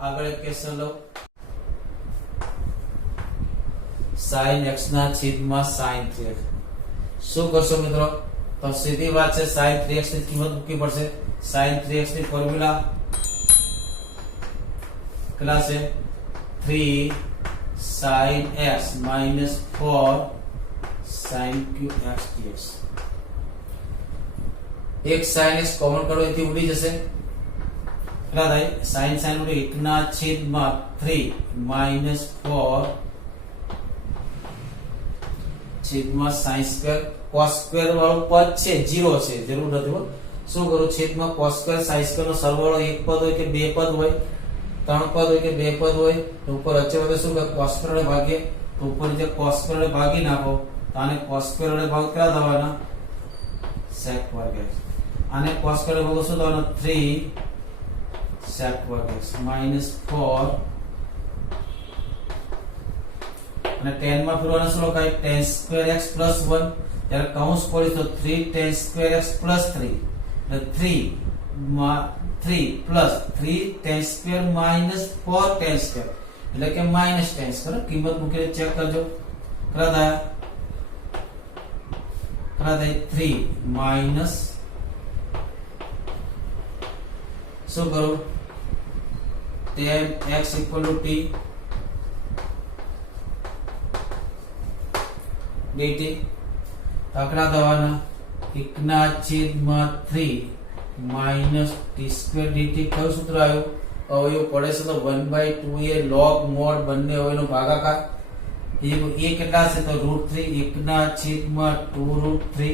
આગળ એક ક્વેશ્ચન લો. sin x ના છેદમાં sin 3x. શું કરશો મિત્રો? તો સીધી વાત છે, sin 3x ની કિંમત મૂકવી પડશે. sin 3x ની ફોર્મ્યુલા કેટલા છે? 3 sin x minus 4 sin qx dx. એક sin x કોમન કરો એથી ઉડી જશે. કેટલા થાય? sin ઉડે 1 ના છેદમાં 3 minus 4 છેદમાં sin સ્ક્વેર. cos સ્ક્વેર વાળું પદ છે 0 છે, જરૂર નથી હો. શું કરું? છેદમાં cos સ્ક્વેર sin સ્ક્વેર નો સરવાળો એક પદ હોય કે બે પદ હોય, ત્રણ પદ હોય કે બે પદ હોય, તો ઉપર અચળ શું કે cos સ્ક્વેર વડે ભાગીએ. તો ઉપર જે cos સ્ક્વેર વડે ભાગી નાખો તો આને cos સ્ક્વેર વડે ભાગ કેટલા થવાના? sec વર્ગ x. આને cos સ્ક્વેર વડે ભાગો શું થવાના? 3 sec વર્ગ x minus 4 અને tan માં ફેરવાના શું લખાય? tan square x plus 1. ત્યારે કૌંસ ખોલી તો 3 tan સ્ક્વેર x plus 3 એટલે 3 plus 3 tan square minus 4 tan square એટલે કે minus tan સ્ક્વેર. કિંમત મૂકીને ચેક કરજો. કેટલા થાય? 3 minus શું કરું? tan x equal to t dt. આંકડા દવાના 1 ના છેદમાં 3 minus t square dt. કયું સૂત્ર આવ્યું? અવયવ પડે છે તો 1/2a log mod બંને અવયવનો ભાગાકાર. એ કેટલા છે? તો √3 1 ના છેદમાં 2√3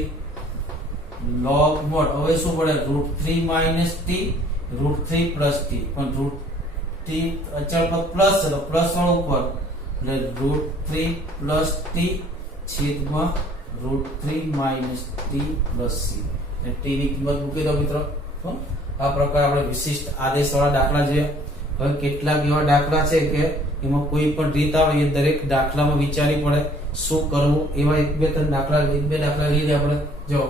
log mod. હવે શું પડે? √3 minus t √3 plus t. પણ √t અચળ પર પ્લસ છે તો પ્લસ વાળું ઉપર એટલે √3 plus t છેદમાં √3 minus t plus c. અને t ની કિંમત મૂકી દો મિત્રો. આ પ્રકાર આપણે વિશિષ્ટ આદેશ વાળા દાખલા જોયા. હવે કેટલાક એવા દાખલા છે કે એમાં કોઈ પણ રીત આવે એ દરેક દાખલામાં વિચારી પડે શું કરવું. એવા એક બે દાખલા લઈ લે આપણે. જો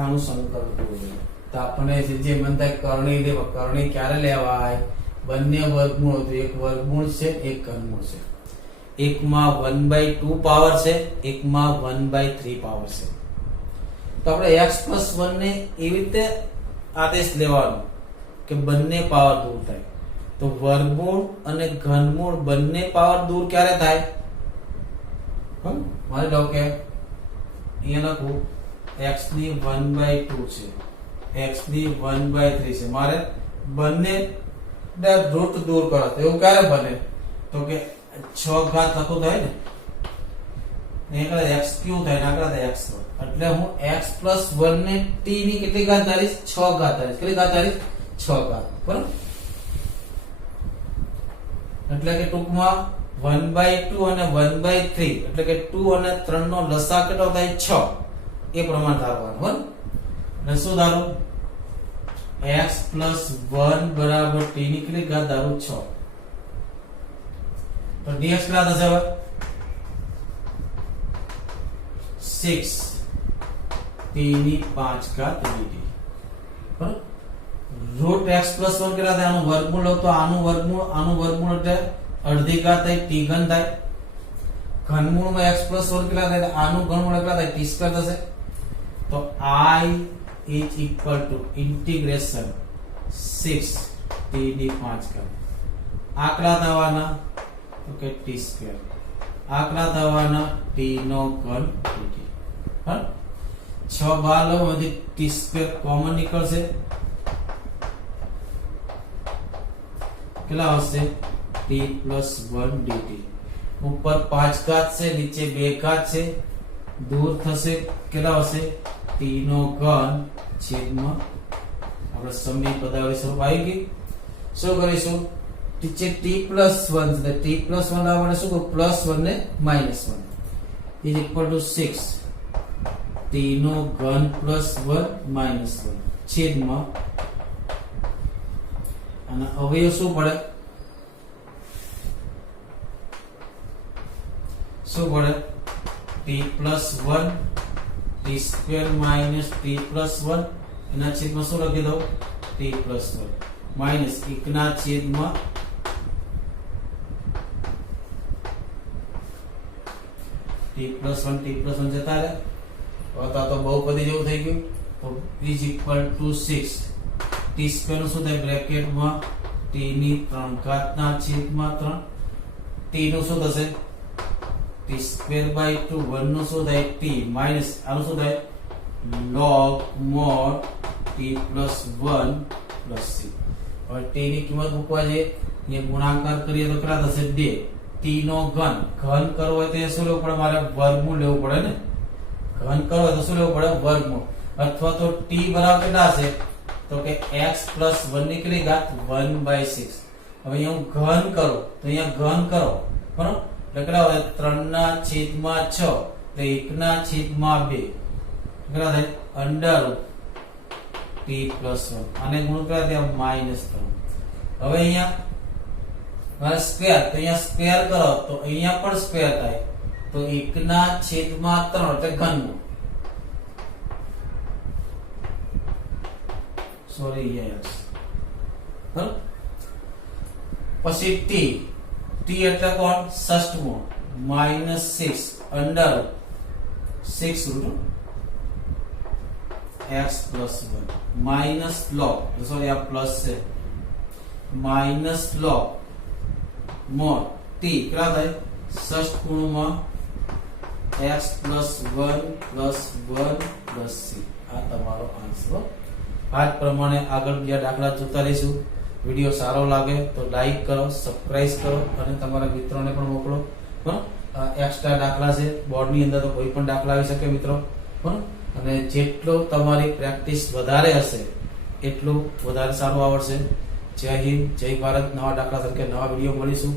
આનું સમીકરણ પૂરું. તો આપણે જે મન થાય કરણી લેવા. કરણી ક્યારે લેવાય? બંને વર્ગમૂળ તો એક વર્ગમૂળ છે એક ઘનમૂળ છે. એકમાં 1/2 પાવર છે, એકમાં 1/3 પાવર છે. તો આપણે x + 1 ને એવી રીતે આદેશ લેવાનો કે બંને પાવર દૂર થાય. તો વર્ગમૂળ અને ઘનમૂળ બંને પાવર દૂર ક્યારે થાય? માની લો કે અહીંયા લખું x ની 1/2 છે, x ની 1/3 છે. મારે બંને રૂટ દૂર કરો તો એવું ક્યારે બને? તો કે 6 ઘાત લખો થાય ને અહીંયા x ક્યુ થાય ના કરે x. એટલે હું x + 1 ને t ની કેટલી ઘાત ધારીશ? 6 ઘાત ધારીશ. કેટલી ઘાત ધારીશ? 6 6 ઘાત બરાબર. એટલે કે ટૂંકમાં 1/2 અને 1/3 એટલે કે 2 અને 3 નો લસા કેટલો થાય 6 એ પ્રમાણ ધારવાનું બરાબર. અને શું ધારો x + 1 બરાબર t ની કેટલી ઘાત ધારો 6 તો dx કેટલા થશે હવે 6 t ની 5 ઘાત dt બરાબર. રૂટ x + 1 કેટલા થાય આનું વર્ગમૂળ લો તો આનું વર્ગમૂળ એટલે અડધી ઘાત થાય t ઘન થાય. ઘનમૂળમાં x + 1 કેટલા થાય આનું ઘનમૂળ કેટલા થાય t² થશે. તો I is equal to integration 6 t ની 5 ઘાત. આકડા થવાના તો કે t². આકડા થવાના t નો ઘન dt. હા 6 બહાર લો માંથી t² કોમન નીકળશે. કેટલા આવશે t + 1 dt. ઉપર 5 ઘાત છે નીચે 2 ઘાત છે દૂર થશે કેટલા આવશે t નો ઘન છેદમાં આપણે સમી પદાવલી સ્વરૂપ આવી ગઈ. શું કરીશું નીચે t + 1 છે t + 1 આપણે શું +1 ને -1 is equal to 6 t નો ઘન +1 -1 છેદમાં અને અવયવ શું પડે t + 1 t² - t + 1 એના છેદમાં શું લખી દઉં t + 1 માઈનસ 1 ના છેદમાં t + 1 જતા રહે. તો આ તો બહુપદી જેવું થઈ ગયું. તો is equal to 6 t² નું શું થાય બ્રેકેટમાં t ની 3 ઘાત ના છેદમાં 3 t નું શું થશે t²/2 1 નું શું થાય t માઈનસ આનું શું થાય log mod t + 1 + c. હવે t ની કિંમત મૂકવા છે એ ગુણાકાર કરીએ તો કેટલા થશે 2 t નો ઘન કરવો હોય તો શું લેવું પડે મારે વર્ગમૂળ લેવું પડે ને. ઘન કરવો હોય તો શું લેવું પડે વર્ગમૂળ અથવા તો t બરાબર કેટલા હશે તો કે x + 1 ની કેટલી ઘાત 1/6. હવે અહીંયા હું ઘન કરું તો અહીંયા ઘન કરો બરાબર કેટલા હોય 3 ના છેદમાં 6 એટલે 1 ના છેદમાં 2 કેટલા થાય √t + 1 આને ગુણકાર ત્યાં -3. હવે અહીંયા સ્ક્વેર તો અહીંયા સ્ક્વેર કરો તો અહીંયા પણ સ્ક્વેર થાય તો 1 ના છેદમાં 3 એટલે ઘનમૂળ સોરી યસ બરાબર. પછી t એટલે કોણ ષષ્ઠમૂળ -6 √6 x + 1 માઈનસ log સોરી આ પ્લસ છે માઈનસ log mod t કેટલા થાય ષષ્ઠગુણમાં x + 1 + 1 + c. આ તમારો આન્સર. આ જ પ્રમાણે આગળ બીજા દાખલા જોતા રહીશું. વિડિયો સારો લાગે તો લાઈક કરો, સબસ્ક્રાઇબ કરો અને તમારા મિત્રોને પણ મોકલો. બરાબર. એક્સ્ટ્રા દાખલા છે બોર્ડની અંદર તો કોઈ પણ દાખલા આવી શકે મિત્રો. બરાબર. અને જેટલો તમારી પ્રેક્ટિસ વધારે હશે એટલું વધારે સારું આવડશે. જય હિન્દ, જય ભારત. નવા દાખલા સાથે નવા વિડિયો મળીશું.